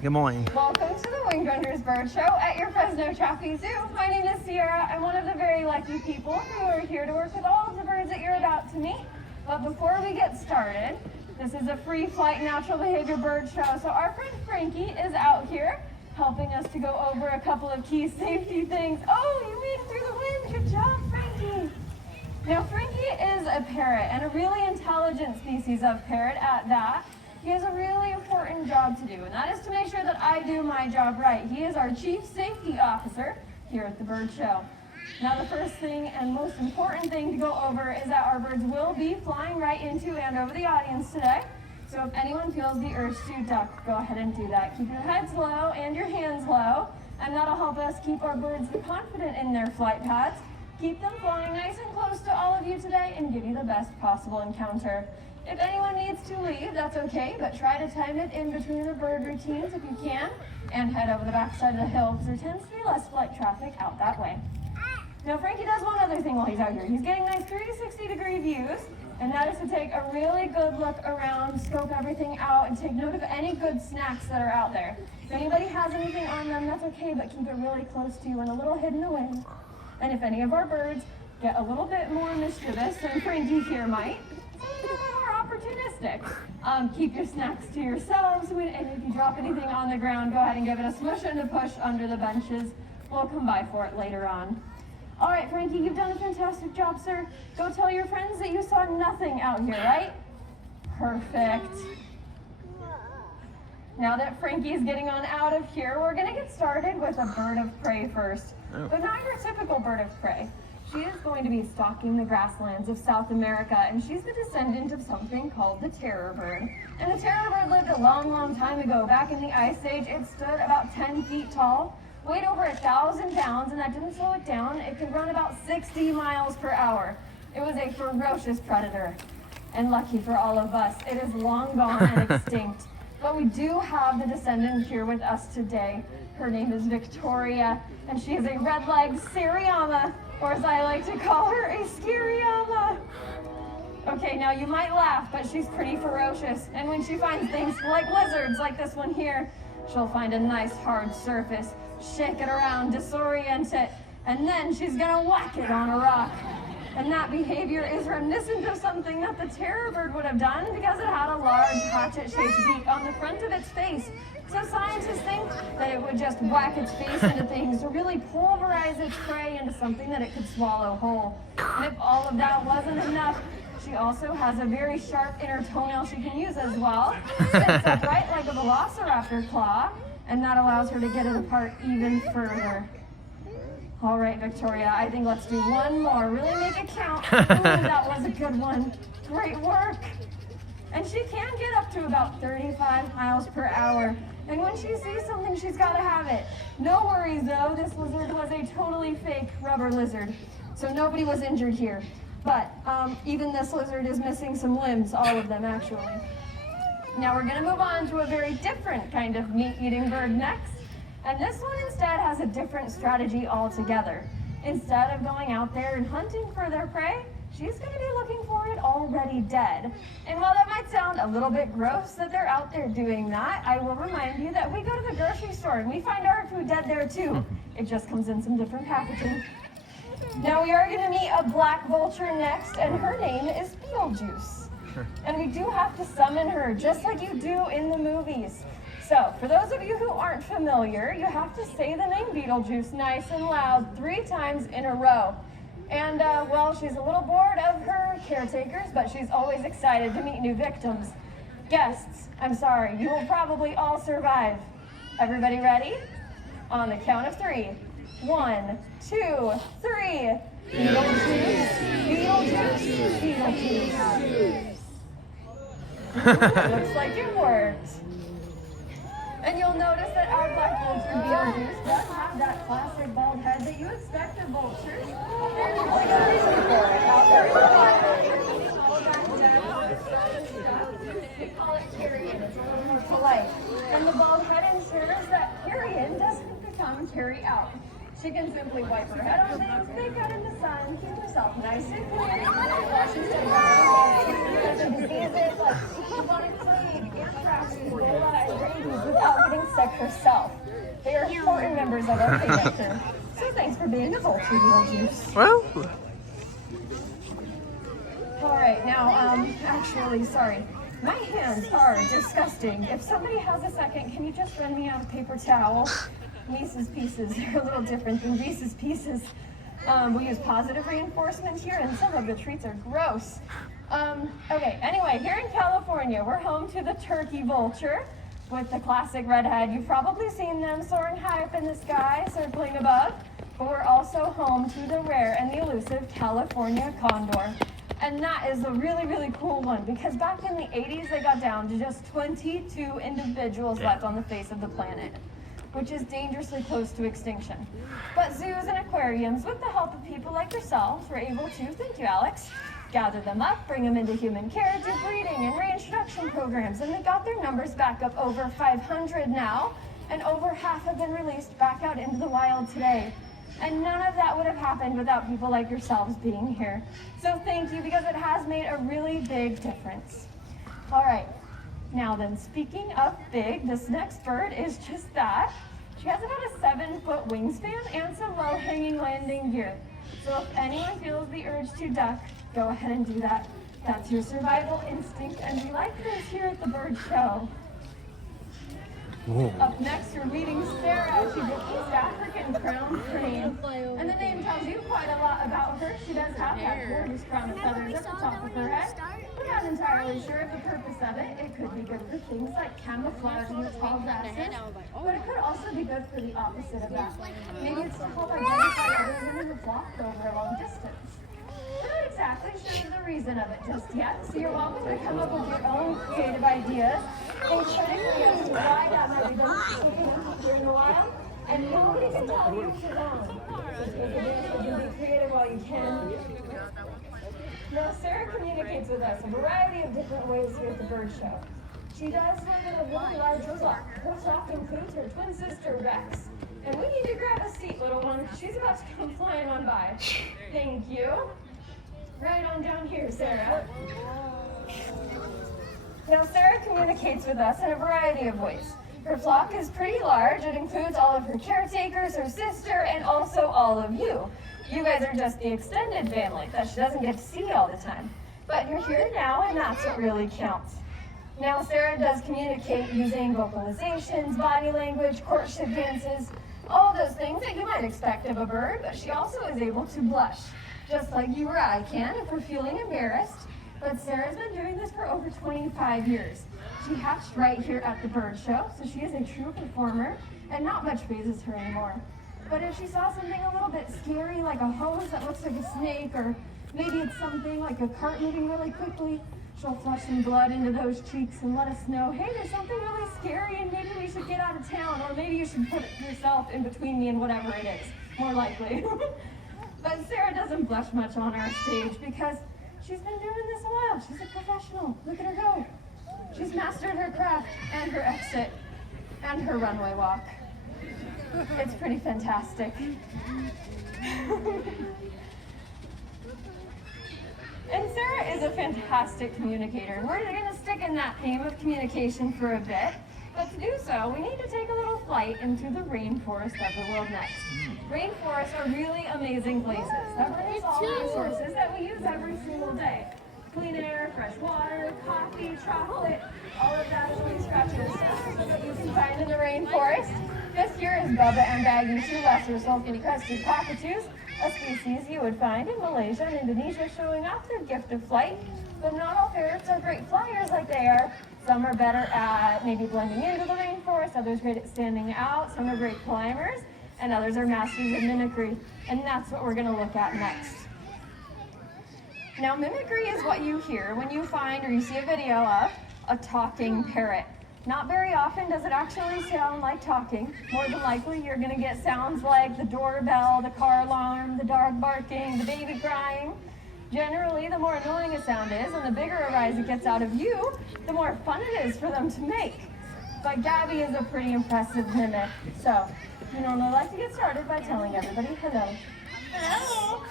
Good morning. Welcome to the Winged Wonders Bird Show at your Fresno Chaffee Zoo. My name is Sierra. I'm one of the very lucky people who are here to work with all of the birds that you're about to meet. But before we get started, this is a free flight natural behavior bird show. So our friend Frankie is out here helping us to go over a couple of key safety things. Oh, you made it through the wind. Good job, Frankie. Now, Frankie is a parrot, and a really intelligent species of parrot at that. He has a really important job to do, and that is to make sure that I do my job right. He is our chief safety officer here at the bird show. Now, the first thing and most important thing to go over is that our birds will be flying right into and over the audience today. So if anyone feels the urge to duck, go ahead and do that. Keep your heads low and your hands low, and that'll help us keep our birds confident in their flight paths, keep them flying nice and close to all of you today, and give you the best possible encounter. If anyone needs to leave, that's okay, but try to time it in between the bird routines if you can, and head over the backside of the hill because there tends to be less flight traffic out that way. Now, Frankie does one other thing while he's out here. He's getting nice 360-degree views, and that is to take a really good look around, scope everything out, and take note of any good snacks that are out there. If anybody has anything on them, that's okay, but keep it really close to you and a little hidden away. And if any of our birds get a little bit more mischievous than Frankie here might, a little more opportunistic, keep your snacks to yourselves, and if you drop anything on the ground, go ahead and give it a smush and a push under the benches. We'll come by for it later on. All right, Frankie, you've done a fantastic job, sir. Go tell your friends that you saw nothing out here, right? Perfect. Now that Frankie is getting on out of here, we're gonna get started with a bird of prey first. But not your typical bird of prey. She is going to be stalking the grasslands of South America, and she's the descendant of something called the terror bird. And the terror bird lived a long, long time ago. Back in the Ice Age, it stood about 10 feet tall, weighed over 1,000 pounds, and that didn't slow it down. It could run about 60 miles per hour. It was a ferocious predator. And lucky for all of us, it is long gone and extinct. But we do have the descendant here with us today. Her name is Victoria, and she is a red-legged Seriama, or as I like to call her, a Scaryama. Okay, now you might laugh, but she's pretty ferocious. And when she finds things like lizards, like this one here, she'll find a nice hard surface, shake it around, disorient it, and then she's gonna whack it on a rock. And that behavior is reminiscent of something that the terror bird would have done because it had a large hatchet-shaped beak on the front of its face. So scientists think that it would just whack its face into things to really pulverize its prey into something that it could swallow whole. And if all of that wasn't enough, she also has a very sharp inner toenail she can use as well. Sits upright like a velociraptor claw, and that allows her to get it apart even further. All right, Victoria, I think let's do one more. Really make it count. Ooh, that was a good one. Great work. And she can get up to about 35 miles per hour. And when she sees something, she's got to have it. No worries, though. This lizard was a totally fake rubber lizard. So nobody was injured here. But even this lizard is missing some limbs, all of them, actually. Now we're going to move on to a very different kind of meat-eating bird next. And this one instead has a different strategy altogether. Instead of going out there and hunting for their prey, she's going to be looking for it already dead. And while that might sound a little bit gross that they're out there doing that, I will remind you that we go to the grocery store and we find our food dead there too. It just comes in some different packaging. Now we are going to meet a black vulture next, and her name is Beetlejuice. And we do have to summon her, just like you do in the movies. So, for those of you who aren't familiar, you have to say the name Beetlejuice nice and loud 3 times in a row. And, well, she's a little bored of her caretakers, but she's always excited to meet new victims. Guests, I'm sorry, you will probably all survive. Everybody ready? On the count of 3. 1, 2, 3. Beetlejuice, Beetlejuice, Beetlejuice. Looks like it worked. And you'll notice that our black vulture Beetlejuice does have that classic bald head that you expect of vultures. There's really good reason for it. We call it carrion. It's a little more polite. And the bald head ensures that carrion doesn't become carry out. She can simply wipe her head on things, bake out in the sun, keep herself nice and clean, while she's taking diseases like bubonic plague, anthrax, Ebola, and rabies without getting sick like herself. They are important members of our collective. So thanks for being a vulture, Beetlejuice. Well. All right, now, actually, sorry. My hands are disgusting. If somebody has a second, can you just run me out a paper towel? Reese's Pieces are a little different than Reese's Pieces. We use positive reinforcement here, and some of the treats are gross. Okay, anyway, here in California, we're home to the turkey vulture with the classic redhead. You've probably seen them soaring high up in the sky, circling above. But we're also home to the rare and the elusive California condor. And that is a really, really cool one, because back in the 80s, they got down to just 22 individuals left on the face of the planet, which is dangerously close to extinction. But zoos and aquariums, with the help of people like yourselves, were able to, thank you, Alex, gather them up, bring them into human care, do breeding and reintroduction programs, and they got their numbers back up over 500 now, and over half have been released back out into the wild today. And none of that would have happened without people like yourselves being here. So thank you, because it has made a really big difference. All right, now then, speaking of big, this next bird is just that. She has about a 7-foot wingspan and some low-hanging landing gear. So if anyone feels the urge to duck, go ahead and do that. That's your survival instinct, and we like this here at the bird show. Up next, you're meeting Sarah. She's an East African crown crane. And the name tells you quite a lot about her. She does have that gorgeous crown of feathers at the top of her head. We're not entirely sure of the purpose of it. It could be good for things like camouflage in the tall grasses, but it could also be good for the opposite of that. Maybe it's to help identify others within the flock over a long distance. We're not exactly sure of the reason of it just yet, so you're welcome to come up with your own creative ideas, including as to why that might be done here in a while, and nobody can tell you to wrong. Just make a difference and be creative while you can. Now, Sarah communicates with us a variety of different ways here at the bird show. She does live in a really large flock, which often includes her twin sister, Rex. And we need to grab a seat, little one. She's about to come flying on by. Thank you. Right on down here, Sarah. Now, Sarah communicates with us in a variety of ways. Her flock is pretty large. It includes all of her caretakers, her sister, and also all of you. You guys are just the extended family that she doesn't get to see all the time. But you're here now, and that's what really counts. Now, Sarah does communicate using vocalizations, body language, courtship dances, all those things that you might expect of a bird, but she also is able to blush, just like you or I can if we're feeling embarrassed. But Sarah's been doing this for over 25 years. She hatched right here at the bird show, so she is a true performer, and not much phases her anymore. But if she saw something a little bit scary, like a hose that looks like a snake, or maybe it's something like a cart moving really quickly, she'll flush some blood into those cheeks and let us know, hey, there's something really scary and maybe we should get out of town, or maybe you should put yourself in between me and whatever it is, more likely. But Sarah doesn't blush much on our stage because she's been doing this a while. She's a professional. Look at her go. She's mastered her craft and her exit and her runway walk. It's pretty fantastic. And Sarah is a fantastic communicator. We're going to stick in that theme of communication for a bit. But to do so, we need to take a little flight into the rainforest of the world next. Rainforests are really amazing places that produce all the resources that we use every single day. Clean air, fresh water, coffee, chocolate, all of that really scratches that you can find in the rainforest. This here is Bubba and Baggy, two lesser sulphur-crested cockatoos, a species you would find in Malaysia and Indonesia, showing off their gift of flight. But not all ferrets are great flyers like they are. Some are better at maybe blending into the rainforest, others great at standing out, some are great climbers, and others are masters of mimicry. And that's what we're going to look at next. Now, mimicry is what you hear when you find or you see a video of a talking parrot. Not very often does it actually sound like talking. More than likely, you're going to get sounds like the doorbell, the car alarm, the dog barking, the baby crying. Generally, the more annoying a sound is, and the bigger a rise it gets out of you, the more fun it is for them to make. But Gabby is a pretty impressive mimic. So, we normally like to get started by telling everybody hello. Hello!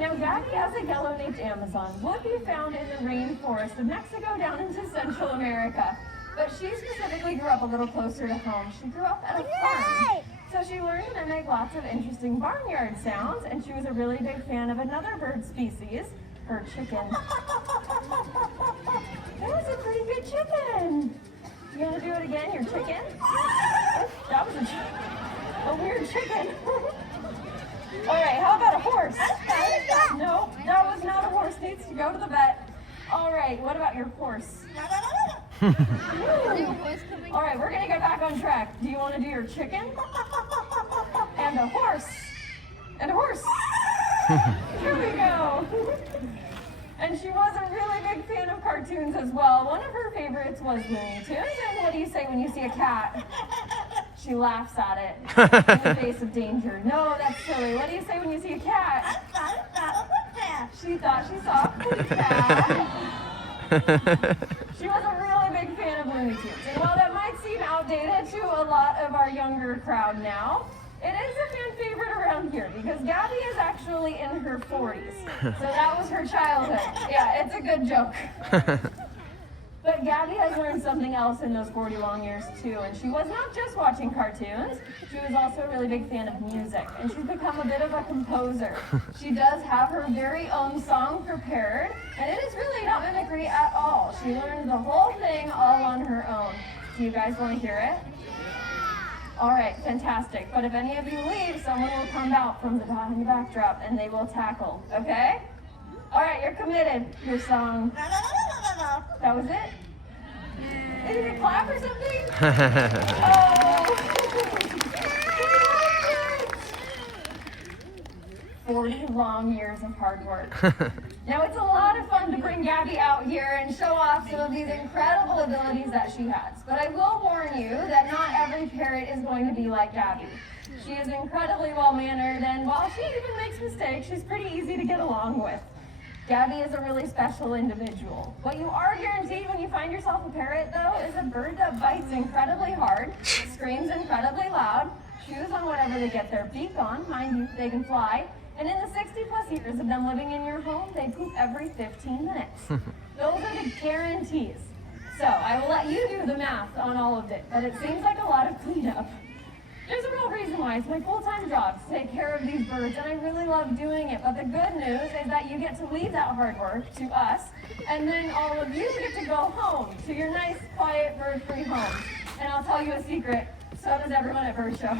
Now, Gabby, as a yellow-naped Amazon, would be found in the rainforest of Mexico down into Central America. But she specifically grew up a little closer to home. She grew up at a farm. So she learned to mimic lots of interesting barnyard sounds, and she was a really big fan of another bird species, her chicken. That was a pretty good chicken. You want to do it again, your chicken? That was a weird chicken. All right, how about a horse? No, that was not a horse. Needs to go to the vet. All right, what about your horse? All right, we're gonna go back on track. Do you want to do your chicken? And a horse. And a horse. Here we go. And she was a really big fan of cartoons as well. One of her favorites was Looney Tunes. And what do you say when you see a cat? She laughs at it in the face of danger. No, that's silly. What do you say when you see a cat? She thought she saw a kitty cat. She was a really big fan of Looney Tunes. And while that might seem outdated to a lot of our younger crowd now, it is a fan favorite around here because Gabby is actually in her 40s. So that was her childhood. Yeah, it's a good joke. But Gabby has learned something else in those 40 long years too, and she was not just watching cartoons, she was also a really big fan of music, and she's become a bit of a composer. She does have her very own song prepared, and it is really not mimicry at all. She learned the whole thing all on her own. Do you guys want to hear it? All right, fantastic. But if any of you leave, someone will come out from the backdrop and they will tackle, okay? All right, you're committed. Your song. That was it? Did you clap or something? Oh. 40 long years of hard work. Now, it's a lot of fun to bring Gabby out here and show off some of these incredible abilities that she has. But I will warn you that not every parrot is going to be like Gabby. She is incredibly well-mannered, and while she even makes mistakes, she's pretty easy to get along with. Gabby is a really special individual. What you are guaranteed when you find yourself a parrot, though, is a bird that bites incredibly hard, screams incredibly loud, chews on whatever they get their beak on. Mind you, they can fly. And in the 60-plus years of them living in your home, they poop every 15 minutes. Those are the guarantees. So I will let you do the math on all of it, but it seems like a lot of cleanup. There's a real reason why. It's my full-time job to take care of these birds, and I really love doing it. But the good news is that you get to leave that hard work to us, and then all of you get to go home to your nice, quiet, bird-free homes. And I'll tell you a secret, so does everyone at Bird Show.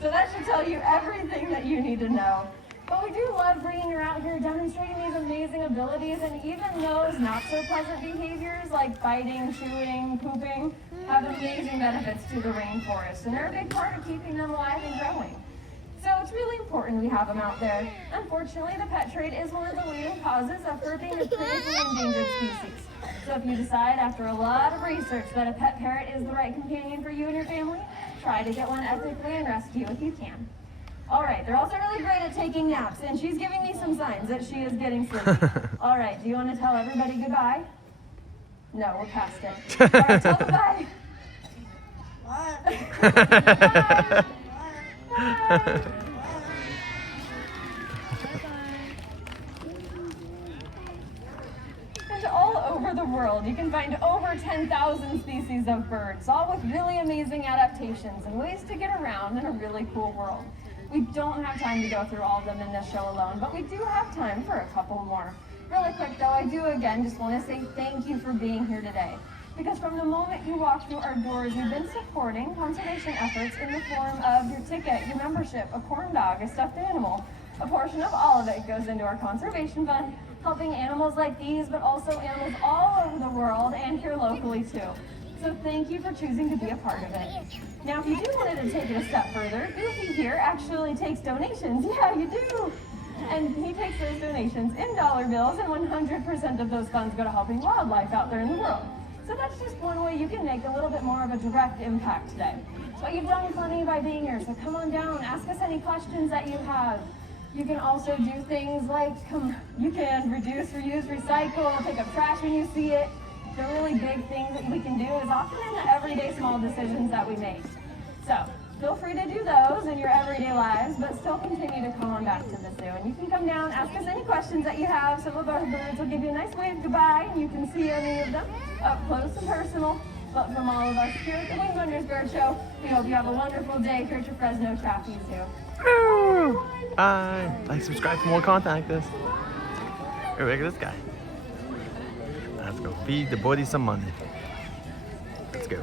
So that should tell you everything that you need to know. But we do love bringing her out here, demonstrating these amazing abilities, and even those not-so-pleasant behaviors like biting, chewing, pooping, have amazing benefits to the rainforest, and they're a big part of keeping them alive and growing. So it's really important we have them out there. Unfortunately, the pet trade is one of the leading causes of hurting a critically endangered species. So if you decide after a lot of research that a pet parrot is the right companion for you and your family, try to get one ethically and rescue if you can. All right, they're also really great at taking naps, and she's giving me some signs that she is getting sleepy. All right, do you want to tell everybody goodbye? No, we're past it. All right, tell them bye. Bye. Bye. And all over the world, you can find over 10,000 species of birds, all with really amazing adaptations and ways to get around in a really cool world. We don't have time to go through all of them in this show alone, but we do have time for a couple more. Really quick though, I do again just want to say thank you for being here today. Because from the moment you walk through our doors, you've been supporting conservation efforts in the form of your ticket, your membership, a corn dog, a stuffed animal. A portion of all of it goes into our conservation fund, helping animals like these, but also animals all over the world and here locally too. So thank you for choosing to be a part of it. Now, if you do want to take it a step further, Goofy here actually takes donations. Yeah, you do. And he takes those donations in dollar bills, and 100% of those funds go to helping wildlife out there in the world. So that's just one way you can make a little bit more of a direct impact today. But you've done plenty by being here, so come on down, ask us any questions that you have. You can also do things like, you can reduce, reuse, recycle, pick up trash when you see it. The really big things that we can do is often in the everyday small decisions that we make. So feel free to do those in your everyday lives, but still continue to come on back to the zoo. And you can come down, ask us any questions that you have. Some of our birds will give you a nice wave goodbye, and you can see any of them up close and personal. But from all of us here at the Wing Wonders Bird Show, we hope you have a wonderful day here at your Fresno Chaffee Zoo. Bye. Like, subscribe for more content like this. Hey, look at this guy. Let's go feed the buddy some money. Let's go.